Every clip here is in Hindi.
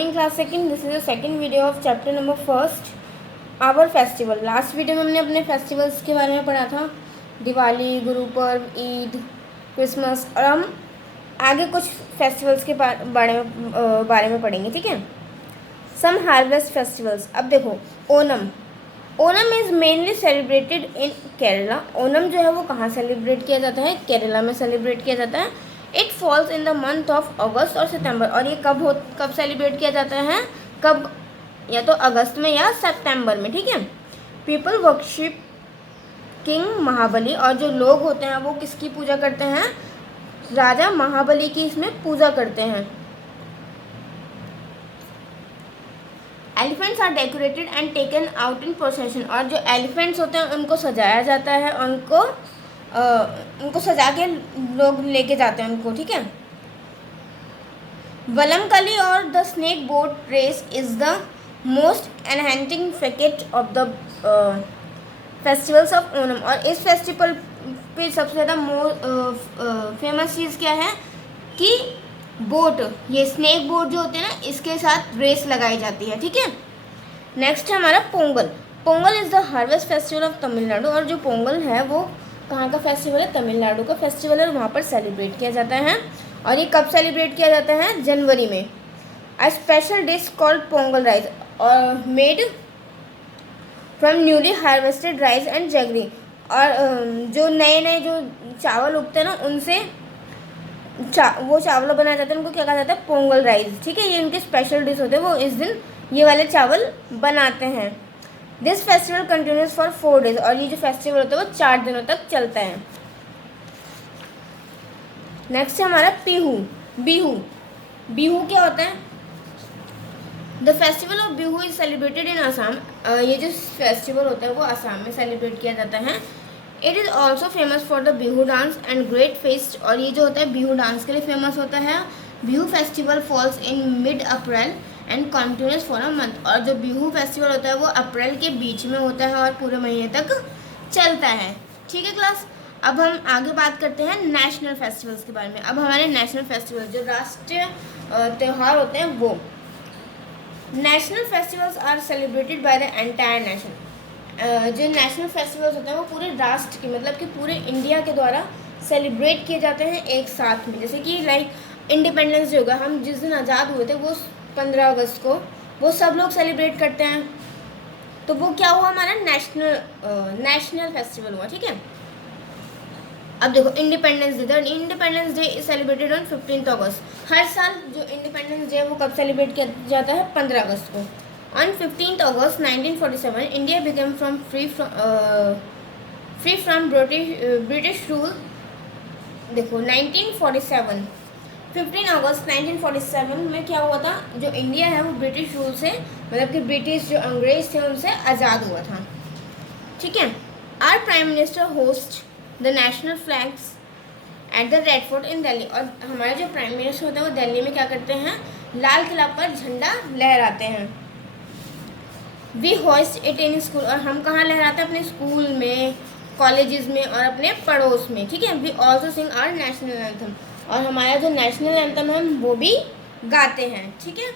Morning class second. This is the second video of chapter number first, our festival. Last video में हमने अपने फेस्टिवल्स के बारे में पढ़ा था, दिवाली, गुरु पर्व, ईद, क्रिसमस, और हम आगे कुछ फेस्टिवल्स के बारे में पढ़ेंगे, ठीक है। सम हार्वेस्ट फेस्टिवल्स। अब देखो, Onam. Onam is mainly celebrated in Kerala. Onam जो है वो कहाँ सेलिब्रेट किया जाता है? केरला में सेलिब्रेट किया जाता है। It falls in the month of अगस्त और सितंबर। और ये कब सेलिब्रेट किया जाता है? कब? या तो अगस्त में या सितंबर में, ठीक है। पीपल वर्शिप किंग महाबली। और जो लोग होते हैं वो किसकी पूजा करते हैं? राजा महाबली की इसमें पूजा करते हैं। Elephants are decorated and taken out in procession. और जो एलिफेंट्स होते हैं उनको सजाया जाता है, उनको सजा के लोग लेके जाते हैं उनको, ठीक है। वलमकली और the snake boat race is the most enchanting fact of the festivals of Onam. और इस फेस्टिवल पे सबसे ज़्यादा फेमस चीज़ क्या है कि बोट, ये स्नेक बोट जो होते हैं ना, इसके साथ रेस लगाई जाती है, ठीक है। नेक्स्ट है हमारा Pongal. Pongal is the harvest festival of Tamil Nadu. और जो पोंगल है वो कहाँ का फेस्टिवल है? तमिलनाडु का फेस्टिवल है, वहाँ पर सेलिब्रेट किया जाता है। और ये कब सेलिब्रेट किया जाता है? जनवरी में। A special dish called pongal rice और made from newly harvested rice and jaggery. और जो नए जो चावल उगते हैं ना, उनसे वो चावल बनाया जाता है, उनको क्या कहा जाता है? पोंगल राइस, ठीक है। ये इनके स्पेशल डिश होते हैं, वो इस दिन ये वाले चावल बनाते हैं। This festival continues for 4 days। और ये जो फेस्टिवल होता है वो 4 दिनों तक चलता है। नेक्स्ट है हमारा बिहू। बिहू क्या होता है? The festival of Bihu is celebrated in Assam. ये जो फेस्टिवल होता है वो असम में सेलिब्रेट किया जाता है। It is also famous for the Bihu dance and great fest. और ये जो होता है बिहू डांस के लिए फेमस होता है। Bihu festival falls in mid April and continuous for a month. और जो बिहू फेस्टिवल होता है वो अप्रैल के बीच में होता है और पूरे महीने तक चलता है, ठीक है क्लास। अब हम आगे बात करते हैं नेशनल फेस्टिवल्स के बारे में। अब हमारे नेशनल फेस्टिवल जो राष्ट्रीय त्यौहार होते हैं वो national festivals are celebrated by the entire nation. जो नेशनल फेस्टिवल्स होते हैं वो पूरे राष्ट्र के, मतलब कि पूरे इंडिया के द्वारा सेलिब्रेट किए जाते हैं एक साथ में। जैसे कि लाइक इंडिपेंडेंस डे होगा, हम जिस दिन आज़ाद हुए थे वो 15 अगस्त को, वो सब लोग सेलिब्रेट करते हैं। तो वो क्या हुआ? हमारा नेशनल फेस्टिवल हुआ, ठीक है। अब देखो independence day. The independence day is celebrated on 15 अगस्त। हर साल जो इंडिपेंडेंस डे है वो कब सेलिब्रेट किया जाता है? 15 अगस्त को। On 15 August 1947 India became free from British rule. देखो 1947 15 अगस्त 1947 में क्या हुआ था? जो इंडिया है वो ब्रिटिश रूल से, मतलब कि ब्रिटिश जो अंग्रेज थे उनसे आज़ाद हुआ था, ठीक है। Our prime minister host the national flags at the red fort in Delhi. और हमारे जो प्राइम मिनिस्टर होते हैं वो दिल्ली में क्या करते हैं? लाल किला पर झंडा लहराते हैं। We host it in school. और हम कहाँ लहराते हैं? अपने स्कूल में, कॉलेजेस में और अपने पड़ोस में, ठीक है। We also sing our national anthem. और हमारा जो नेशनल एंथम है वो भी गाते हैं, ठीक है।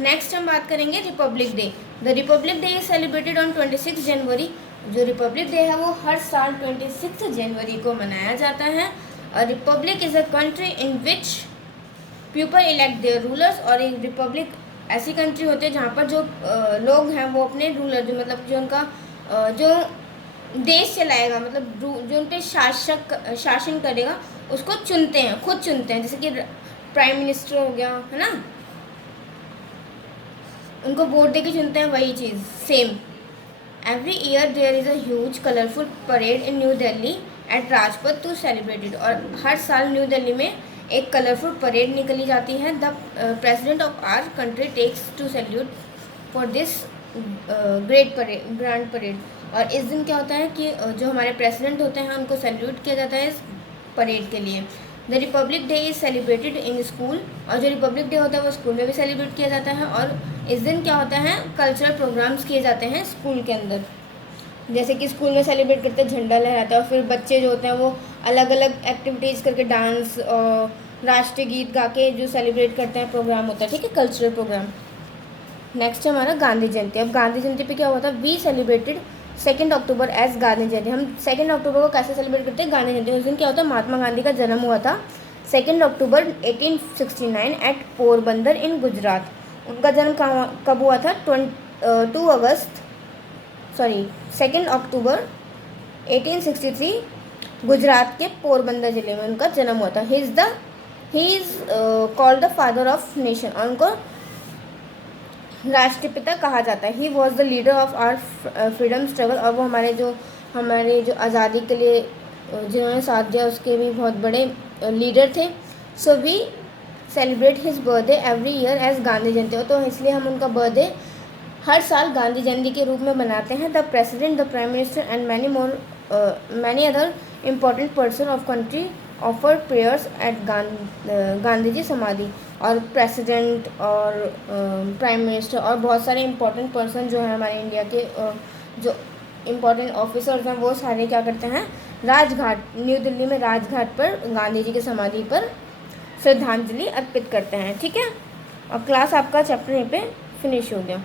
नेक्स्ट हम बात करेंगे Republic day. The Republic day is celebrated on 26 जनवरी। जो रिपब्लिक डे है वो हर साल 26 जनवरी को मनाया जाता है। और Republic is a country in which people elect their rulers. और एक रिपब्लिक ऐसी कंट्री होती है जहाँ पर जो लोग हैं वो अपने रूलर, जो मतलब जो उनका जो देश चलाएगा, मतलब जो उन पर शासन करेगा, उसको चुनते हैं, खुद चुनते हैं। जैसे कि प्राइम मिनिस्टर हो गया, है ना, उनको वोट दे के चुनते हैं, वही चीज़ same. Every year there is a huge colourful parade in New Delhi at Rajpath to celebrated. और हर साल न्यू दिल्ली में एक कलरफुल परेड निकली जाती है। The president of our country takes to salute for this grand parade. और इस दिन क्या होता है कि जो हमारे प्रेसिडेंट होते हैं उनको सैल्यूट किया जाता है इस परेड के लिए। The Republic day is celebrated in school. और जो रिपब्लिक डे होता है वो स्कूल में भी सेलिब्रेट किया जाता है। और इस दिन क्या होता है? कल्चरल प्रोग्राम्स किए जाते हैं स्कूल के अंदर। जैसे कि स्कूल में सेलिब्रेट करते हैं, झंडा लहराता है, और फिर बच्चे जो होते हैं वो अलग अलग एक्टिविटीज़ करके, डांस राष्ट्रीय गीत गा के जो सेलिब्रेट करते हैं प्रोग्राम होता है, ठीक है, कल्चरल प्रोग्राम। नेक्स्ट है हमारा गांधी जयंती। अब गांधी जयंती पे क्या हुआ था, we celebrated 2 October as Gandhi Jayanti. हम 2 अक्टूबर को कैसे सेलिब्रेट करते हैं, गांधी जयंती। उस दिन क्या होता है, महात्मा गांधी का जन्म हुआ था 2 अक्टूबर 1869 एट पोरबंदर इन गुजरात। उनका जन्म कब हुआ था, 2 अक्टूबर 1863 गुजरात के पोरबंदर जिले में उनका जन्म हुआ था। He is called the father of nation, और उनको राष्ट्रपिता कहा जाता है। He was the leader of our freedom struggle, और वो हमारे जो आज़ादी के लिए जिन्होंने साथ दिया उसके भी बहुत बड़े लीडर थे। So we celebrate his birthday every year as Gandhi Jayanti, तो इसलिए हम उनका बर्थडे हर साल गांधी जयंती के रूप में मनाते हैं। The president, the prime minister and many other important person of country offer prayers at Gandhi ji Samadhi. और प्रेसिडेंट और प्राइम मिनिस्टर और बहुत सारे इम्पोर्टेंट पर्सन जो हैं हमारे इंडिया के, जो इम्पोर्टेंट ऑफिसर्स हैं, वो सारे क्या करते हैं, राजघाट, न्यू दिल्ली में राजघाट पर गांधी जी की समाधि पर श्रद्धांजलि अर्पित करते हैं, ठीक है। और क्लास आपका चैप्टर यहीं पे फिनिश हो गया।